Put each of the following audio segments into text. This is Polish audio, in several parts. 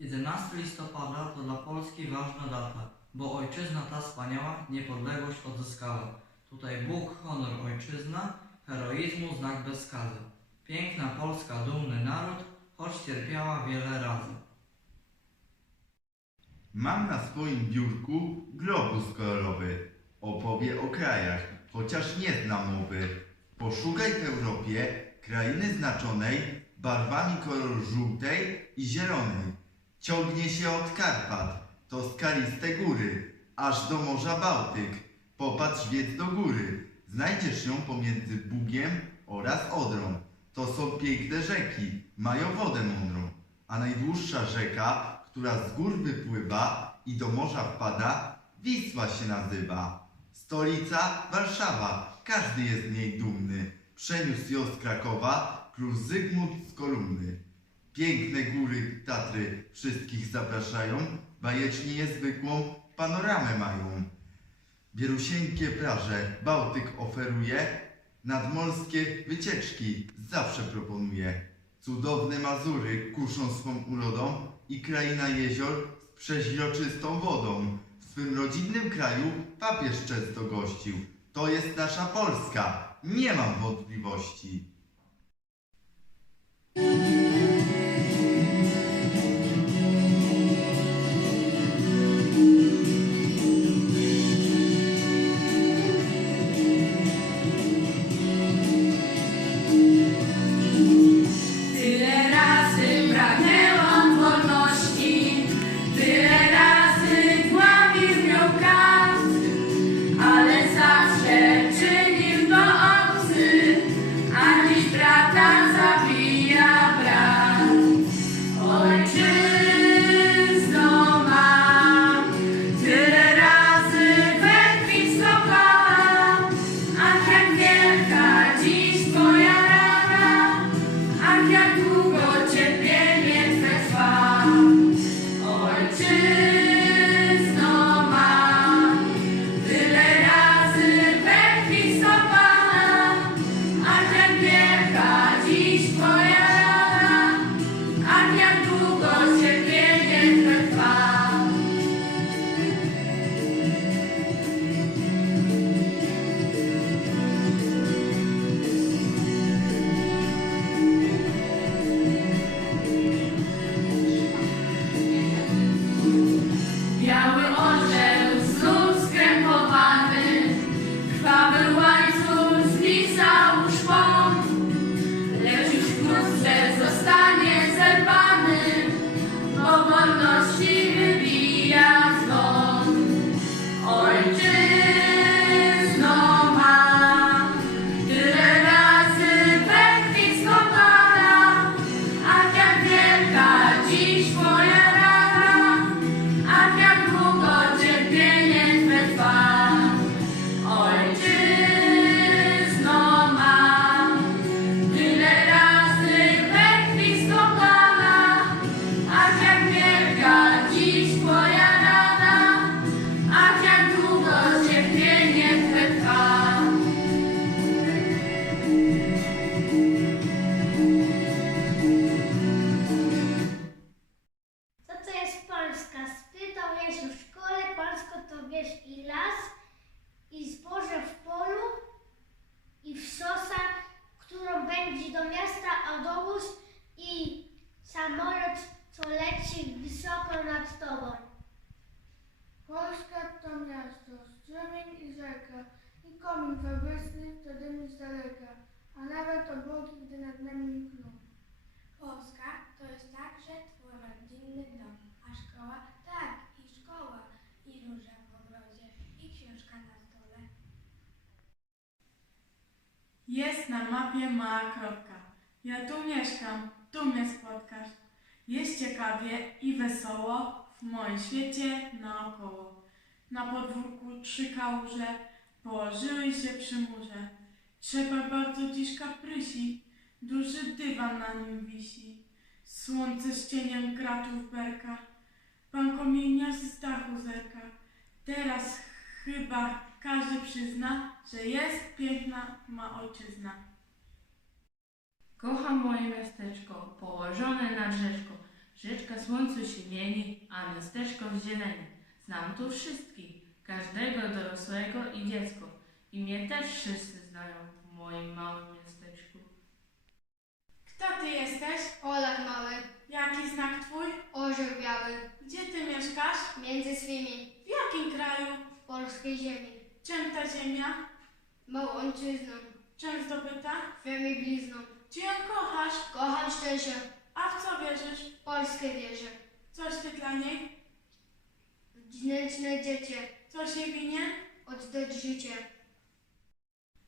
11 listopada to dla Polski ważna data, bo ojczyzna ta wspaniała niepodległość odzyskała. Tutaj Bóg, honor, ojczyzna, heroizmu znak bez skazy. Piękna Polska, dumny naród, choć cierpiała wiele razy. Mam na swoim biurku globus kolorowy. Opowie o krajach, chociaż nie znam mowy. Poszukaj w Europie krainy znaczonej barwami koloru żółtej i zielonej. Ciągnie się od Karpat, to skaliste góry, aż do Morza Bałtyk. Popatrz więc do góry, znajdziesz ją pomiędzy Bugiem oraz Odrą. To są piękne rzeki, mają wodę mądrą, a najdłuższa rzeka, która z gór wypływa i do morza wpada, Wisła się nazywa. Stolica Warszawa, każdy jest z niej dumny. Przeniósł ją z Krakowa król Zygmunt z Kolumny. Piękne góry Tatry wszystkich zapraszają, bajecznie niezwykłą panoramę mają. Bierusieńkie plaże Bałtyk oferuje, nadmorskie wycieczki zawsze proponuje. Cudowne Mazury kuszą swą urodą i kraina jezior z przeźroczystą wodą. W swym rodzinnym kraju papież często gościł. To jest nasza Polska, nie mam wątpliwości. Miasto, strumień i rzeka, i komin fabryczny, to dymi z daleka, a nawet obłoki, gdy nad nami mkną. Polska to jest także twój rodzinny dom, a szkoła tak i szkoła, i róża w ogrodzie, i książka na stole. Jest na mapie mała kropka. Ja tu mieszkam, tu mnie spotkasz. Jest ciekawie i wesoło w moim świecie naokoło. Na podwórku trzy kałuże położyły się przy murze. Trzeba bardzo dziś kaprysi, duży dywan na nim wisi. Słońce z cieniem gratów berka, pan komieniarz z dachu zerka. Teraz chyba każdy przyzna, że jest piękna ma ojczyzna. Kocham moje miasteczko, położone nad rzeczką, Rzeczka słońcu się mieni, a miasteczko w zieleni. Znam tu wszystkich, każdego dorosłego i dziecko. I mnie też wszyscy znają w moim małym miasteczku. Kto ty jesteś? Olach mały, Jaki znak twój? orzeł biały, Gdzie ty mieszkasz? między swymi, W jakim kraju? w polskiej ziemi, Czym ta ziemia? mą ojczyzną, Czym zdobyta? twemi blizną. Czy ją kochasz? Kocham szczerze, A w co wierzysz? w Polskę wierzę, Coś ty dla niej? W wnętrzne dziecię, Coś jej winien? oddać życie.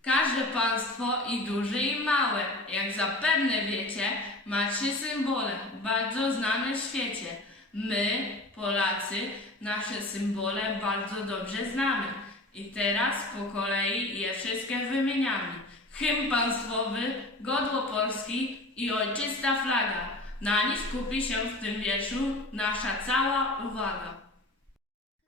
Każde państwo i duże i małe, jak zapewne wiecie, ma trzy symbole, bardzo znane w świecie. My, Polacy, nasze symbole bardzo dobrze znamy. I teraz po kolei je wszystkie wymieniamy. Hymn państwowy, godło Polski i ojczysta flaga. Na nich kupi się w tym wierszu nasza cała uwaga.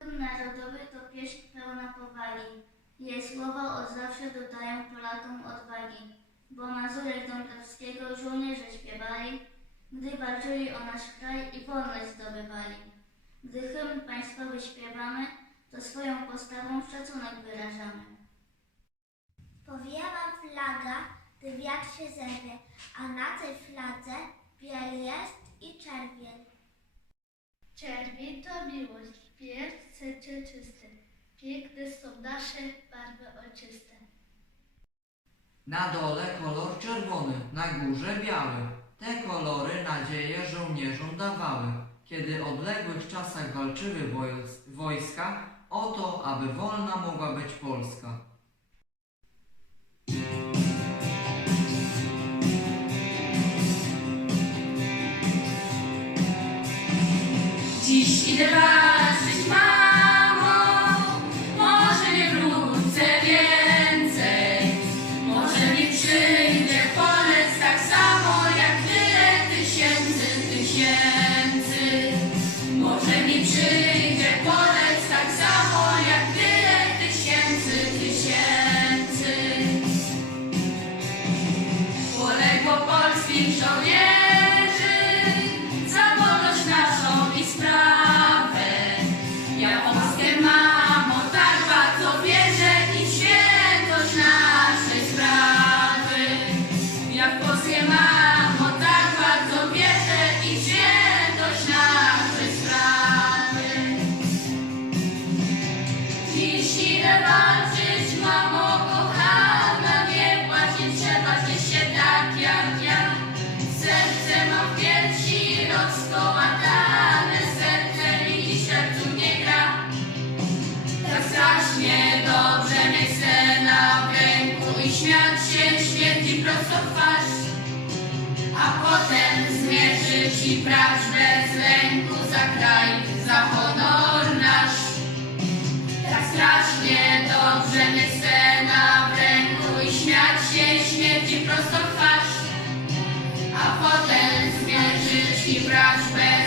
Hymn narodowy to pieśń pełna powagi. Jej słowa od zawsze dodają Polakom odwagi. Bo Mazurek Dąbrowskiego żołnierze śpiewali, gdy walczyli o nasz kraj i wolność zdobywali. Gdy hymn państwowy śpiewamy, to swoją postawą szacunek wyrażamy. Powiewa flaga, gdy wiatr się zerwie, a na tej fladze biel jest i czerwień. Czerwień to miłość, wiersz serce czyste. Piękne są nasze barwy ojczyste. Na dole kolor czerwony, na górze biały. Te kolory nadzieję żołnierzom dawały. Kiedy w odległych czasach walczyły wojs- wojska, o to, aby wolna mogła być Polska. Dziś idę 闭上眼。Śmiać się świetnie prosto w twarz. A potem zmierzyć i brać bez lęku za kraj, za honor nasz. Tak strasznie dobrze mieć sena w ręku i śmiać się śmierci prosto w twarz. A potem zmierzyć i brać bez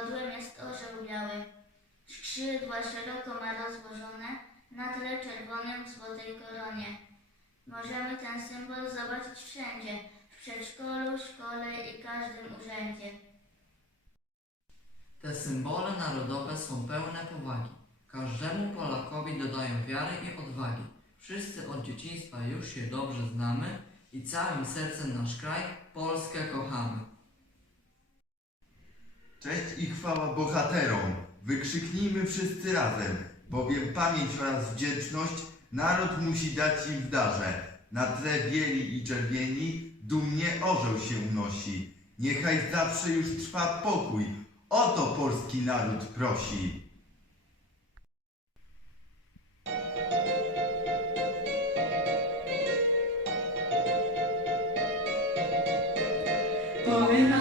godłem jest orzeł biały. Skrzydła szeroko ma rozłożone na tle czerwonym w złotej koronie. Możemy ten symbol zobaczyć wszędzie, w przedszkolu, szkole i każdym urzędzie. Te symbole narodowe są pełne powagi. Każdemu Polakowi dodają wiary i odwagi. Wszyscy od dzieciństwa już się dobrze znamy i całym sercem nasz kraj, Polskę kochamy. Cześć i chwała bohaterom! Wykrzyknijmy wszyscy razem, bowiem pamięć oraz wdzięczność naród musi dać im w darze. Na tle bieli i czerwieni dumnie orzeł się unosi. Niechaj zawsze już trwa pokój, o to polski naród prosi. Powiem